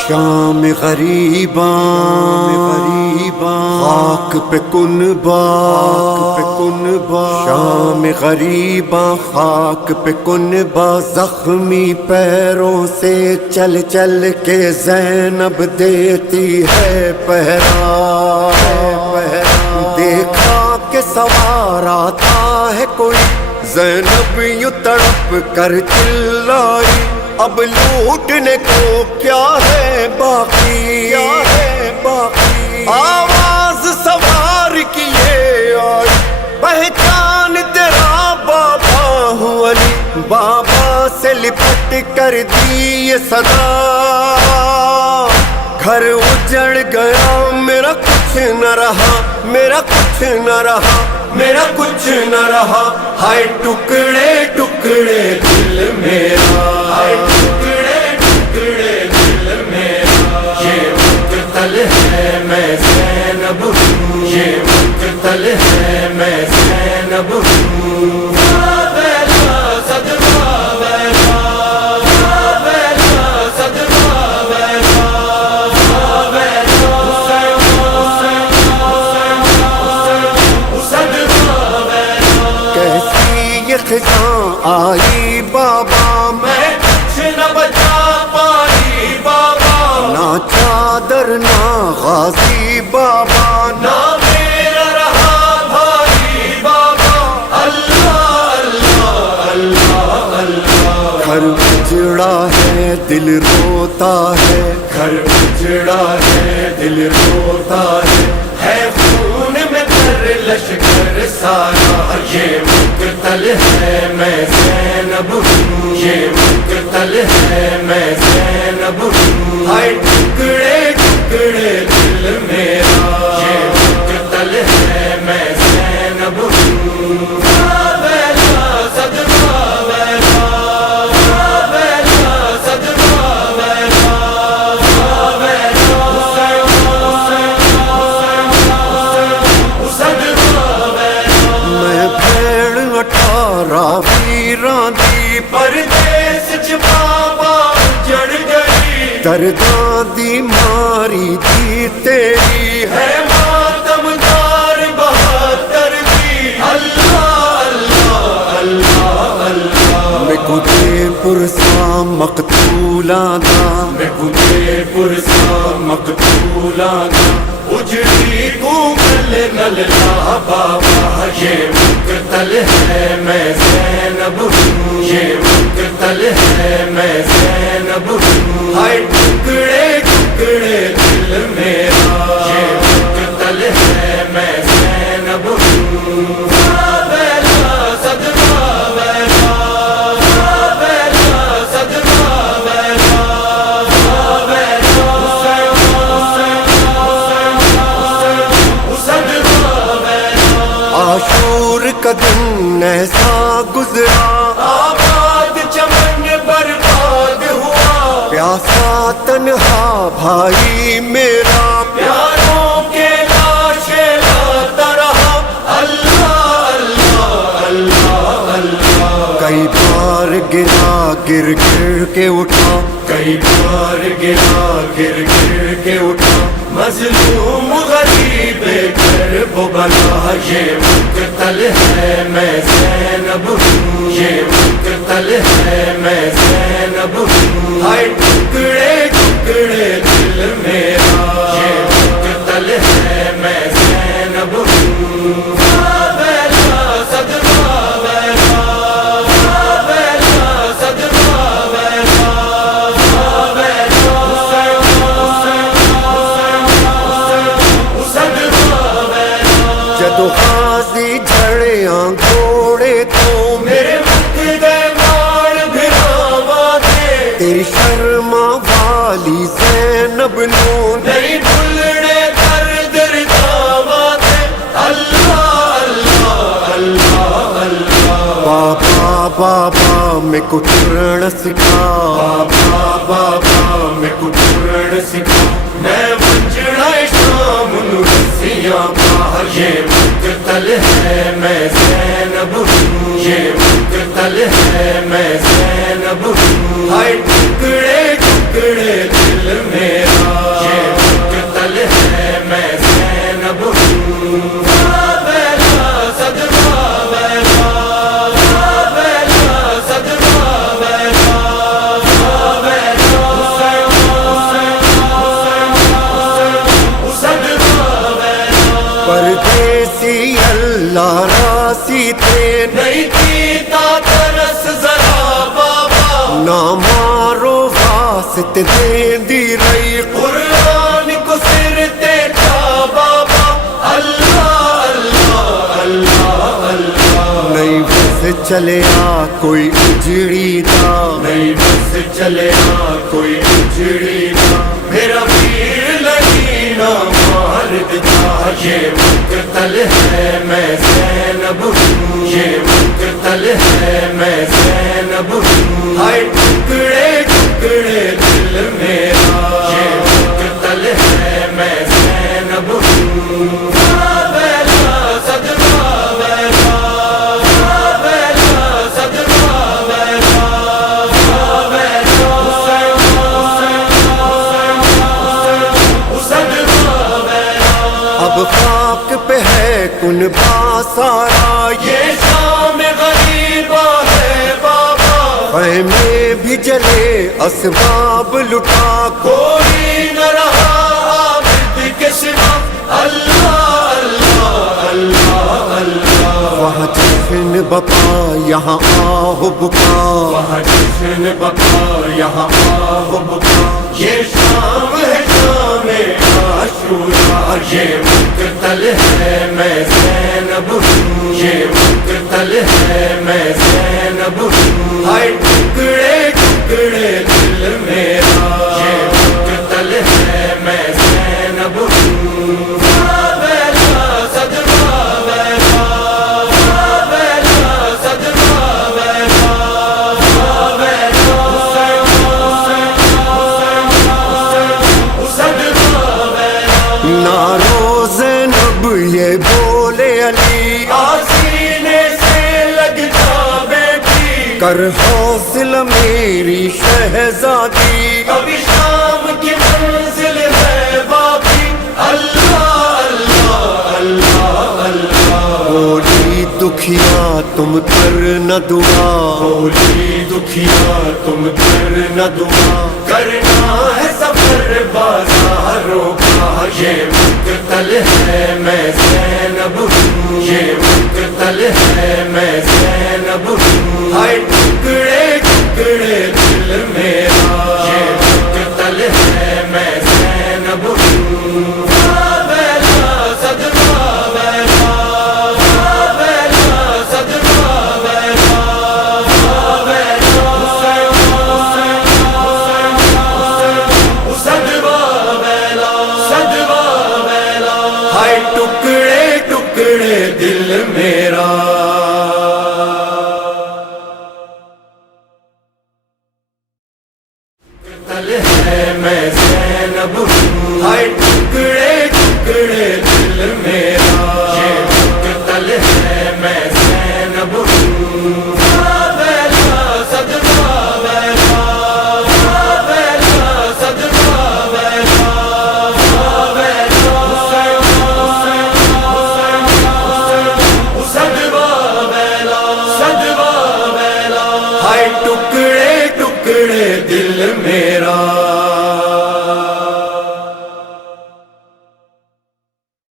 شام غریباں خاک پہ کنبا شام غریباں خاک پہ کنبا زخمی پیروں سے چل چل کے زینب دیتی ہے پہرا دیکھا کہ سوار آتا ہے کوئی زینب یوں تڑپ کر چلائی اب لوٹنے کو کیا ہے باقی آواز سوار کی یہ آئی پہچان تیرا بابا ہوں علی بابا سے لپٹ کر دی یہ صدا گھر اجڑ گیا میرا کچھ نہ رہا میرا کچھ نہ رہا ہائے ٹکڑے ٹکڑے دل میرا ہائے ٹکڑے ٹکڑے دل میرا یہ مقتل ہے میں زینب ہوں یہ مقتل ہے میں زینب ہوں آئی بابا میں کچھ نہ بچا پائی بابا نہ چادر نہ غازی بابا نہ میرا رہا بھائی بابا اللہ اللہ اللہ گھر اجڑا ہے دل روتا ہے گھر اجڑا ہے دل روتا ہے خون میں تر لشکر سارا یہ مقتل ہے میں زینب ہوں یہ مقتل ہے میں زینب ہوں ہائے ٹکڑے ٹکڑے دل میرا یہ مقتل ہے میں زینب ہوں پردیس چ بابا جڑ گئی درداں دی ماری دی تیری ہے ماتم دار بہادر دی اللہ اللہ اللہ اللہ میں کتے پرسا مقتولاں دا میں کتے پرسا مقتولاں دا اجڑی کومل نللا بابا یہ مقتل ہے میں زینب ہوں یہ مقتل ہے میں زینب ہوں ہائے ٹکڑے ٹکڑے دل میرا یہ مقتل ہے میں زینب ہوں عاشور کا دن ایسا گزرا آباد چمن برباد ہوا پیاسا تنہا بھائی میرا پیاروں کے لاشیں لاتا رہا اللہ اللہ اللہ اللہ کئی بار گرا گر گر کے اٹھا کئی بار گرا گر گر کے اٹھا مظلوم غریب کرب بلا یہ مقتل ہے میں زینب ہوں یہ مقتل ہے میں زینب ہوں ہائے ٹکڑے ٹکڑے دل میرا یہ مقتل ہے میں زینب ہوں جدو غازی جھڑیاں گھوڑے تو میرے مک گئے مار بھراوا دے تیری شرما والی زینب نو نہیں بھولنے درد رداوا دے اللہ اللہ اللہ اللہ بابا بابا میں کٹرن سکھا بابا بابا میں کٹرن سکھا میں بچڑا شام نرسیاں یہ مقتل ہے میں زینب ہوں یہ مقتل ہے میں زینب ہوں ہائے ٹکڑے ٹکڑے دل میرا یہ مقتل ہے میں زینب ہوں بیلا صدقہ بیلا بیلا صدقہ بیلا بیلا صدقہ بیلا پردیسی اللہ راسی تھے نہیں تھی ترس ذرا بابا نہ مارو واسط دیں دی رہی قرآن کو سر دیتا بابا اللہ اللہ اللہ اللہ نہیں بس چلے آ کوئی اجڑی دا نہیں بس چلے آ کوئی اجڑی دا میرا پیر لگی نہ مارد تھا یہ مقتل ہے میں زینب ہوں یہ مقتل ہے میں زینب ہوں ہائے ٹکڑے ٹکڑے دل میرا یہ مقتل ہے میں زینب ہوں بیلا صدقہ بیلا بیلا صدقہ بیلا بیلا صدقہ بیلا اب خاک پہ ہے کن سارا یہ شام غریبہ ہے بابا خیمے بھی جلے اسباب لٹا کوئی نہ رہا عابد کے سوا اللہ اللہ اللہ اللہ وہاں جشن بپا یہاں آہ بکا وہاں جشن بپا یہاں آہ بکا یہ شام ہے شام عاشورا یہ مقتل ہے میں زینب ہوں یہ مقتل ہے میں زینب ہوں ہائے ٹکڑے ٹکڑے دل میرا یہ مقتل ہے میں زینب ہوں بیلا صدقہ بیلا بیلا صدقہ بیلا بیلا صدقہ بیلا نارو زینب یہ بولے علی آسینے سے لگ جا بیٹی کر حوصلہ میری شہزادی ابھی شام کی منزل ہے باقی اللہ اللہ اللہ اللہ بولی دکھیا تم کر نہ دعا بولی دکھیا تم کر نہ دعا کرنا ہے سفر بازاروں کا یہ مقتل ہے میں زینب ہوں یہ مقتل ہے میں زینب ہوں ہائے ٹکڑے ٹکڑے دل میرا یہ مقتل ہے میں زینب ہوں بیلا صدقہ بیلا بیلا صدقہ بیلا بیلا صدقہ بیلا صدقہ بیلا ہائے ٹکڑے ٹکڑے دل میرا مقتل ہے میں زینب ہوں ہائے ٹکڑے ٹکڑے دل میرا